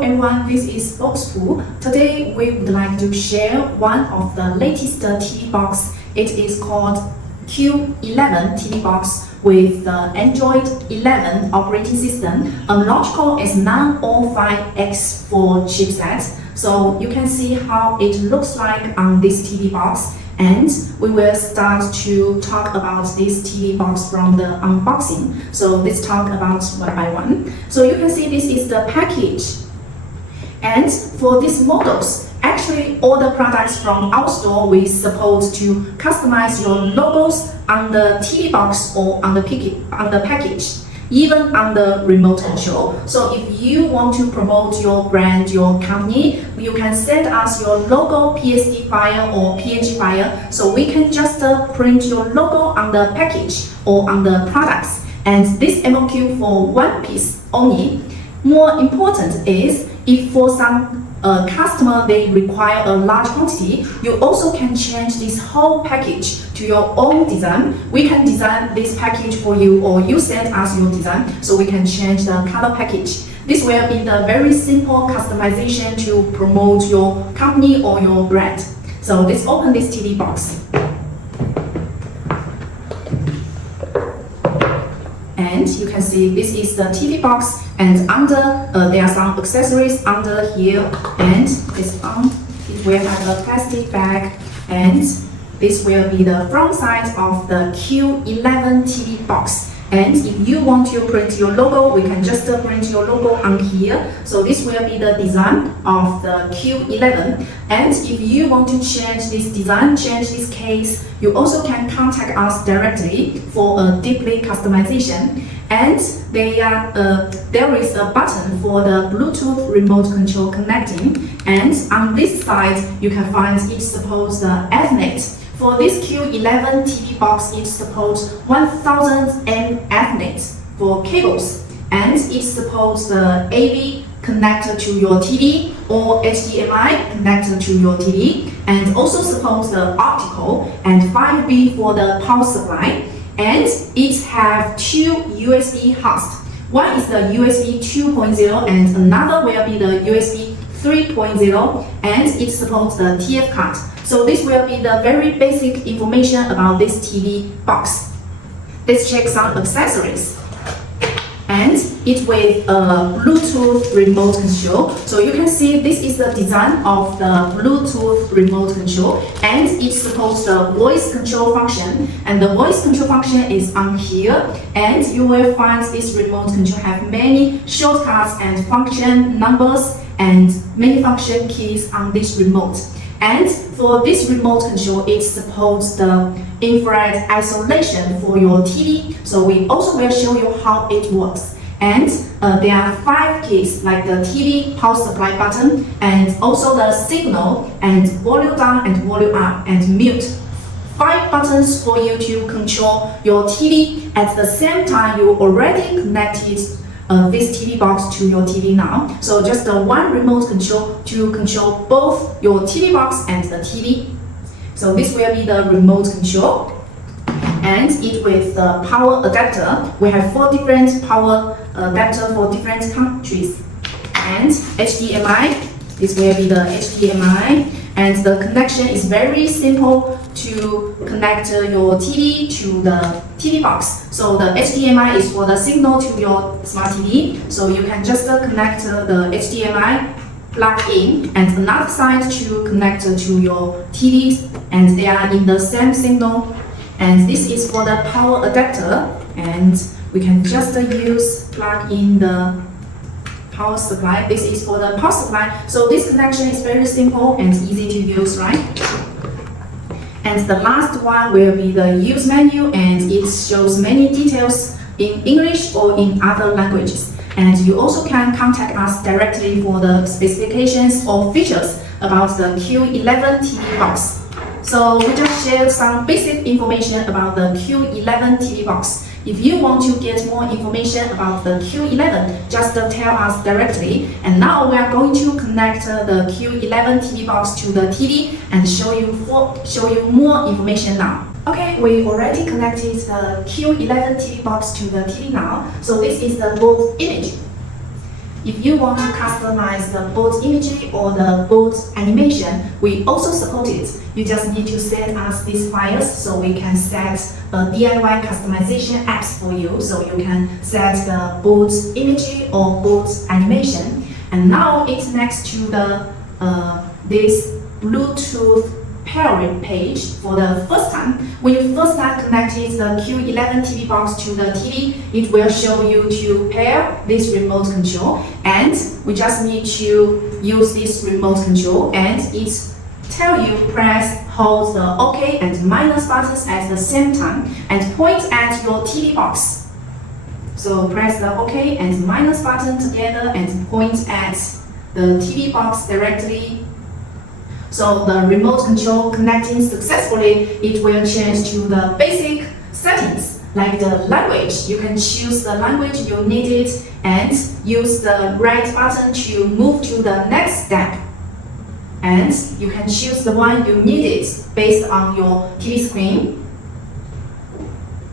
Hello everyone, this is Boxpool. Today we would like to share one of the latest TV box. It is called Q11 TV box with the Android 11 operating system, a launch core S905X4 chipset. So you can see how it looks like on this TV box. And we will start to talk about this TV box from the unboxing. So let's talk about one by one. So you can see this is the package. And for these models, actually all the products from our store, we suppose to customize your logos on the TV box or on the package, even on the remote control. So if you want to promote your brand, your company, you can send us your logo PSD file or PNG file, so we can just print your logo on the package or on the products. And this MOQ for one piece only. More important is, if for some customer they require a large quantity, you also can change this whole package to your own design. We can design this package for you, or you send us your design, so we can change the color package. This will be the very simple customization to promote your company or your brand. So let's open this TV box. And you can see this is the TV box, and under there are some accessories under here, and this it will have a plastic bag, and this will be the front side of the Q11 TV box. And if you want to print your logo, we can just print your logo on here. So this will be the design of the Q11. And if you want to change this design, change this case, you also can contact us directly for a deeply customization. And there is a button for the Bluetooth remote control connecting. And on this side, you can find it supports the Ethernet. For this Q11 TV box, it supports 1000 M Ethernet for cables, and it supports the AV connector to your TV or HDMI connector to your TV, and also supports the optical and 5B for the power supply. And it has two USB hosts. One is the USB 2.0 and another will be the USB 3.0, and it supports the TF card. So this will be the very basic information about this TV box. Let's check some accessories. And it with a Bluetooth remote control. So you can see this is the design of the Bluetooth remote control, and it supports the voice control function. And the voice control function is on here, and you will find this remote control have many shortcuts and function numbers and many function keys on this remote. And for this remote control, it supports the infrared isolation for your TV. So we also will show you how it works. And there are 5 keys, like the TV power supply button, and also the signal, and volume down and volume up, and mute. 5 buttons for you to control your TV. At the same time, you already connected this TV box to your TV now. So just one remote control to control both your TV box and the TV. So this will be the remote control. And it with the power adapter. We have 4 different power adapters for different countries. And HDMI, this will be the HDMI. And the connection is very simple to connect your TV to the TV box. So the HDMI is for the signal to your smart TV. So you can just connect the HDMI plug in, and another side to connect to your TVs, and they are in the same signal. And this is for the power adapter, and we can just plug in the power supply. This is for the power supply. So this connection is very simple and easy to use, right? And the last one will be the use menu, and it shows many details in English or in other languages. And you also can contact us directly for the specifications or features about the Q11 TV box. So we just shared some basic information about the Q11 TV box. If you want to get more information about the Q11, just tell us directly. And now we are going to connect the Q11 TV box to the TV and show you more information now. Okay, we already connected the Q11 TV box to the TV now. So this is the both image. If you want to customize the board imagery or the board animation, we also support it. You just need to send us these files so we can set DIY customization apps for you, so you can set the board imagery or board animation. And now it's next to the this Bluetooth pairing page for the first time. When you first time connected the Q11 TV box to the TV, it will show you to pair this remote control, and we just need to use this remote control, and it tell you press, hold the OK and minus buttons at the same time and point at your TV box. So press the OK and minus button together and point at the TV box directly. So the remote control connecting successfully, it will change to the basic settings, like the language. You can choose the language you needed and use the right button to move to the next step. And you can choose the one you needed based on your TV screen.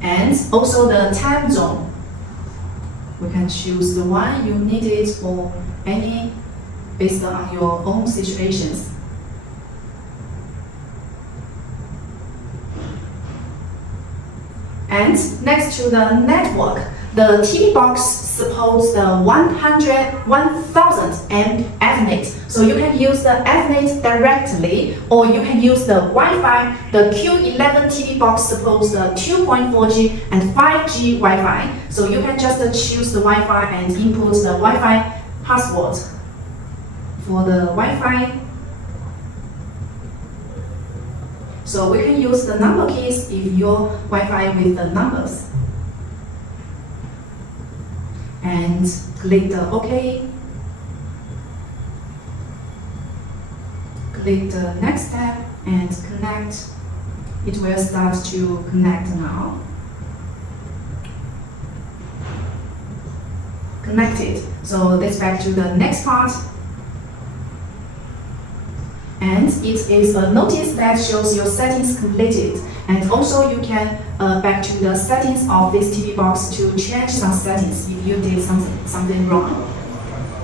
And also the time zone. We can choose the one you needed for any based on your own situations. And next to the network, the TV box supports the 1000 amp Ethernet. So you can use the Ethernet directly, or you can use the Wi-Fi. The Q11 TV box supports the 2.4G and 5G Wi-Fi. So you can just choose the Wi-Fi and input the Wi-Fi password. For the Wi-Fi, so we can use the number keys if your Wi-Fi with the numbers. And click the OK. Click the next step and connect. It will start to connect now. Connected. So let's back to the next part. And it is a notice that shows your settings completed. And also you can back to the settings of this TV box to change some settings if you did something wrong.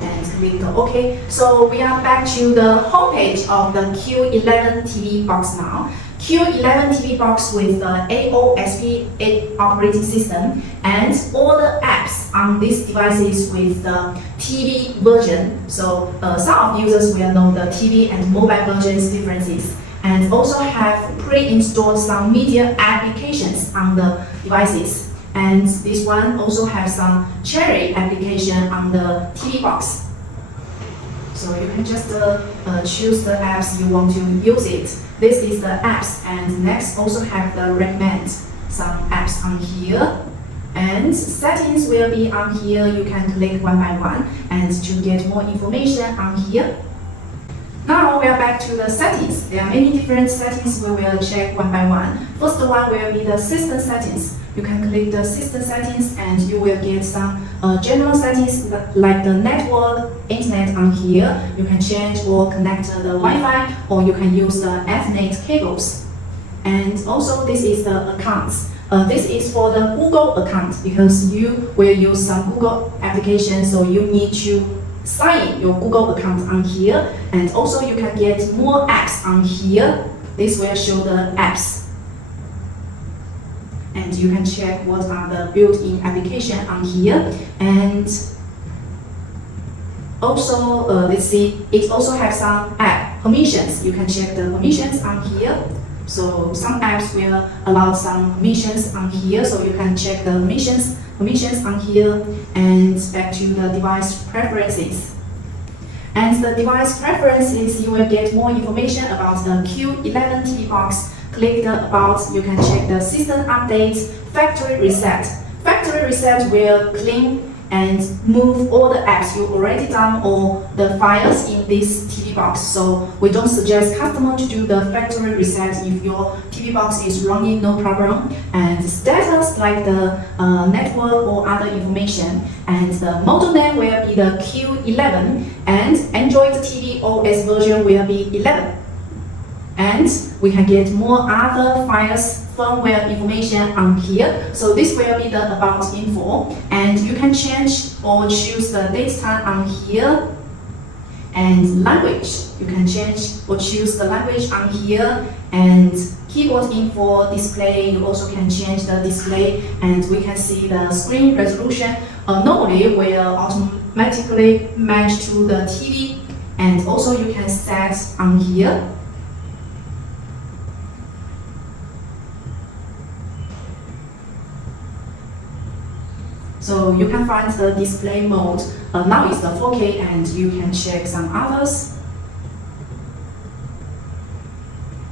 And click the OK. So we are back to the home page of the Q11 TV box now. Q11 TV box with the AOSP operating system and all the apps on these devices with the TV version. So some of users will know the TV and mobile versions differences, and also have pre-installed some media applications on the devices. And this one also has some Cherry application on the TV box. So you can just choose the apps you want to use it. This is the apps, and next also have the recommend some apps on here. And settings will be on here. You can click one by one and to get more information on here. Now we are back to the settings. There are many different settings we will check one by one. First one will be the system settings. You can click the system settings and you will get some general settings like the network, internet on here. You can change or connect the Wi-Fi, or you can use the Ethernet cables. And also this is the accounts. This is for the Google account because you will use some Google application, so you need to sign in your Google account on here. And also you can get more apps on here. This will show the apps. And you can check what are the built-in application on here. And also, let's see, it also has some app permissions. You can check the permissions on here. So some apps will allow some permissions on here, so you can check the permissions on here. And back to the device preferences. And the device preferences, you will get more information about the Q11 TV box. Click the About, you can check the system updates, factory reset. Factory reset will clean and move all the apps you already done or the files in this TV box. So we don't suggest customer to do the factory reset if your TV box is running no problem. And status like the network or other information. And the model name will be the Q11 and Android TV OS version will be 11. And we can get more other files, firmware information on here. So this will be the about info, and you can change or choose the date time on here. And language, you can change or choose the language on here. And keyboard info display, you also can change the display, and we can see the screen resolution. Normally will automatically match to the TV, and also you can set on here. So you can find the display mode. Now it's the 4K, and you can check some others.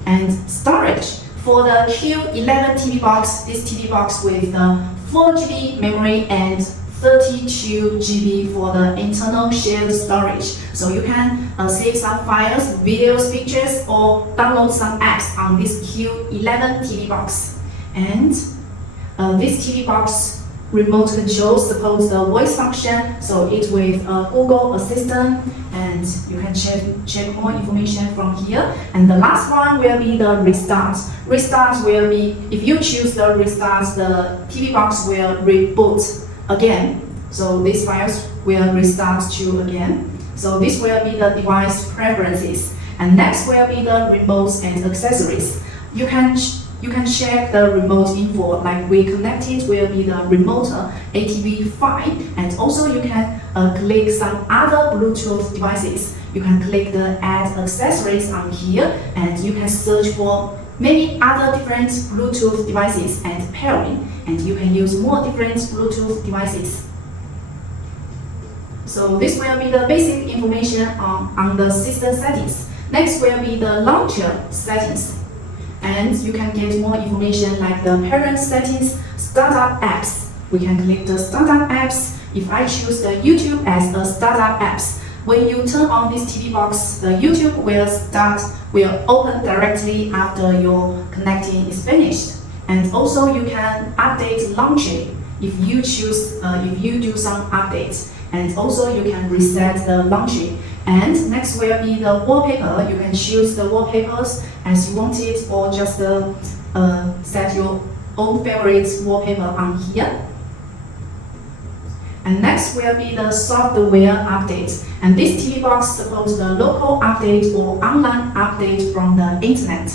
And storage. For the Q11 TV box, this TV box with 4 GB memory and 32 GB for the internal shared storage. So you can save some files, videos, pictures, or download some apps on this Q11 TV box. And this TV box remote control supports the voice function, so it's with Google Assistant, and you can check more information from here. And the last one will be the restart. Restart will be, if you choose the restart, the TV box will reboot again. So these files will restart to again. So this will be the device preferences. And next will be the remotes and accessories. You can check the remote info, like we connected will be the remote ATV5, and also you can click some other Bluetooth devices. You can click the add accessories on here, and you can search for many other different Bluetooth devices and pairing, and you can use more different Bluetooth devices. So this will be the basic information on the system settings. Next will be the launcher settings. And you can get more information like the parent settings, startup apps. We can click the startup apps. If I choose the YouTube as a startup apps, when you turn on this TV box, the YouTube will open directly after your connecting is finished. And also you can update launching if you do some updates. And also you can reset the launching. And next will be the wallpaper. You can choose the wallpapers as you want it, or just set your own favorite wallpaper on here. And next will be the software updates. And this TV box supports the local update or online update from the internet.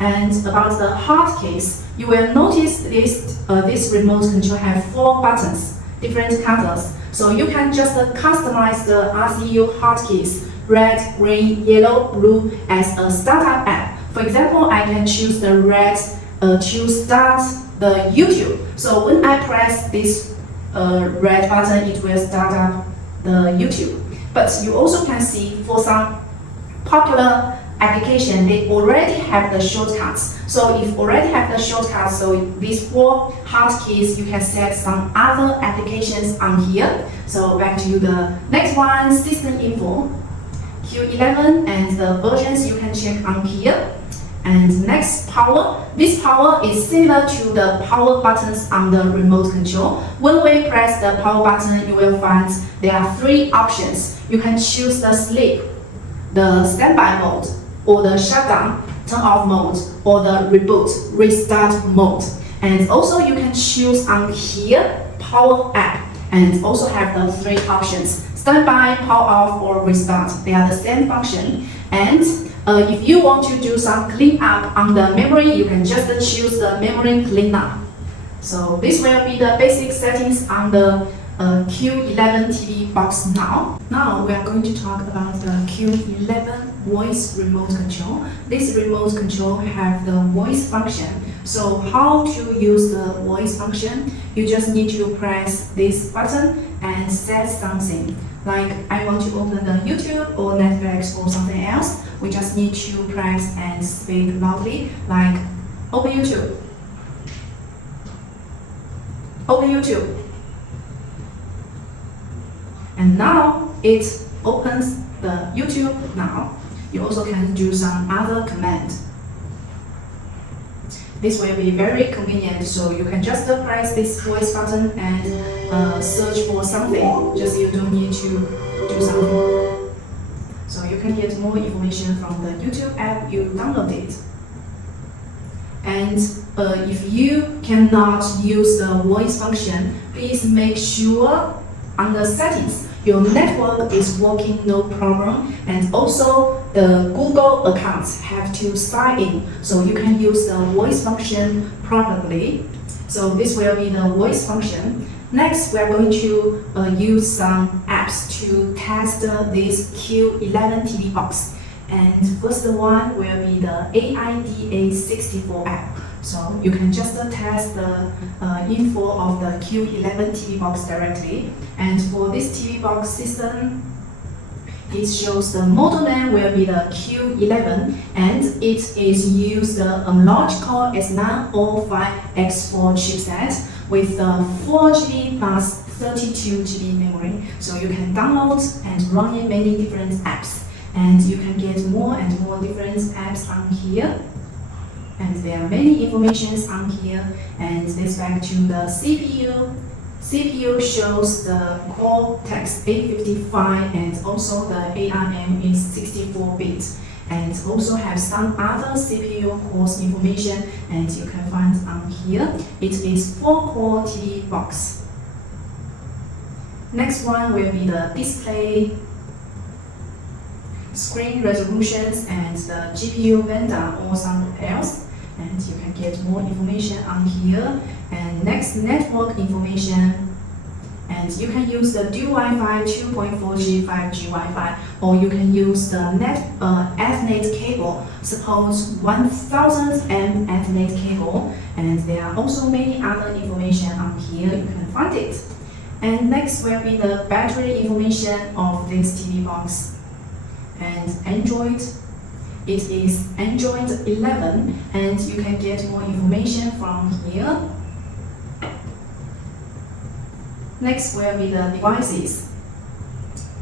And about the hotkeys, you will notice this remote control has 4 buttons, different colors. So you can just customize the RCU hotkeys, red, green, yellow, blue, as a startup app. For example, I can choose the red to start the YouTube. So when I press this red button, it will start up the YouTube. But you also can see for some popular application, they already have the shortcuts. So if already have the shortcuts, so these 4 hotkeys, you can set some other applications on here. So back to the next one, system info, Q11, and the versions you can check on here. And next, power. This power is similar to the power buttons on the remote control. When we press the power button, you will find there are 3 options. You can choose the sleep, the standby mode, or the shutdown, turn off mode, or the reboot, restart mode. And also you can choose on here, power app, and also have the 3 options, standby, power off, or restart. They are the same function. And if you want to do some cleanup on the memory, you can just choose the memory cleanup. So this will be the basic settings on the Q11 TV box now. Now we are going to talk about the Q11 voice remote control. This remote control have the voice function. So how to use the voice function? You just need to press this button and set something. Like I want to open the YouTube or Netflix or something else. We just need to press and speak loudly, like open YouTube. Open YouTube. And now it opens the YouTube now. You also can do some other command. This will be very convenient, so you can just press this voice button and search for something. Just you don't need to do something. So you can get more information from the YouTube app you downloaded. And if you cannot use the voice function, please make sure on the settings your network is working no problem, and also the Google accounts have to sign in so you can use the voice function properly. So this will be the voice function. Next, we are going to use some apps to test this Q11 TV box. And first one will be the AIDA64 app. So you can just test the info of the Q11 TV box directly. And for this TV box system, it shows the model name will be the Q11, and it is used the Logical S905X4 chipset with the 4GB plus 32GB memory. So you can download and run in many different apps. And you can get more and more different apps on here. And there are many informations on here. And let's back to the CPU. CPU shows the Cortex A55 and also the ARM is 64-bit. And also have some other CPU cores information, and you can find on here. It is 4-core TV box. Next one will be the display, screen resolutions, and the GPU vendor or something else. And you can get more information on here. And next, network information. And you can use the dual Wi-Fi 2.4G, 5G Wi-Fi, or you can use the Ethernet cable, supports 1000 M Ethernet cable. And there are also many other information on here, you can find it. And next will be the battery information of this TV box. And Android, it is Android 11, and you can get more information from here. Next will be the devices,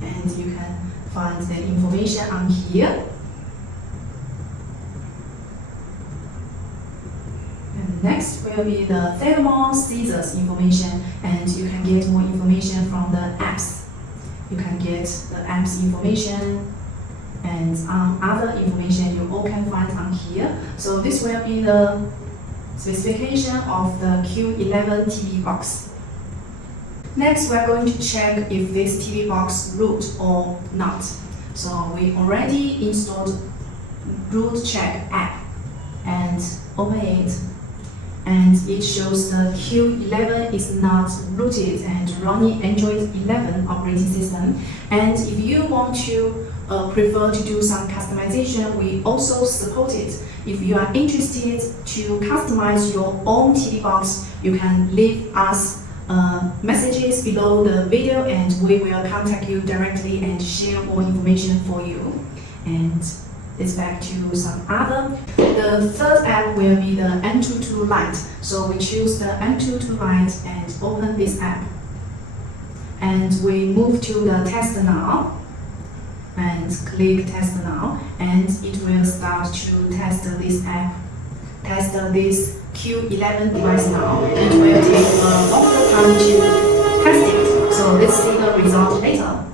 and you can find the information on here. And next will be the thermal scissors information, and you can get more information from the apps. You can get the apps information and other information you all can find on here. So this will be the specification of the Q11 TV box. Next, we are going to check if this TV box root or not. So we already installed root check app and open it. And it shows the Q11 is not rooted and running Android 11 operating system. And if you want to prefer to do some customization, we also support it. If you are interested to customize your own TV box, you can leave us messages below the video, and we will contact you directly and share more information for you. And it's back to some other. The third app will be the Antutu Lite. So we choose the Antutu Lite and open this app. And we move to the test now. And click test now. And it will start to test this app. Test this Q11 device now. It will take a longer time to test it. So let's see the result later.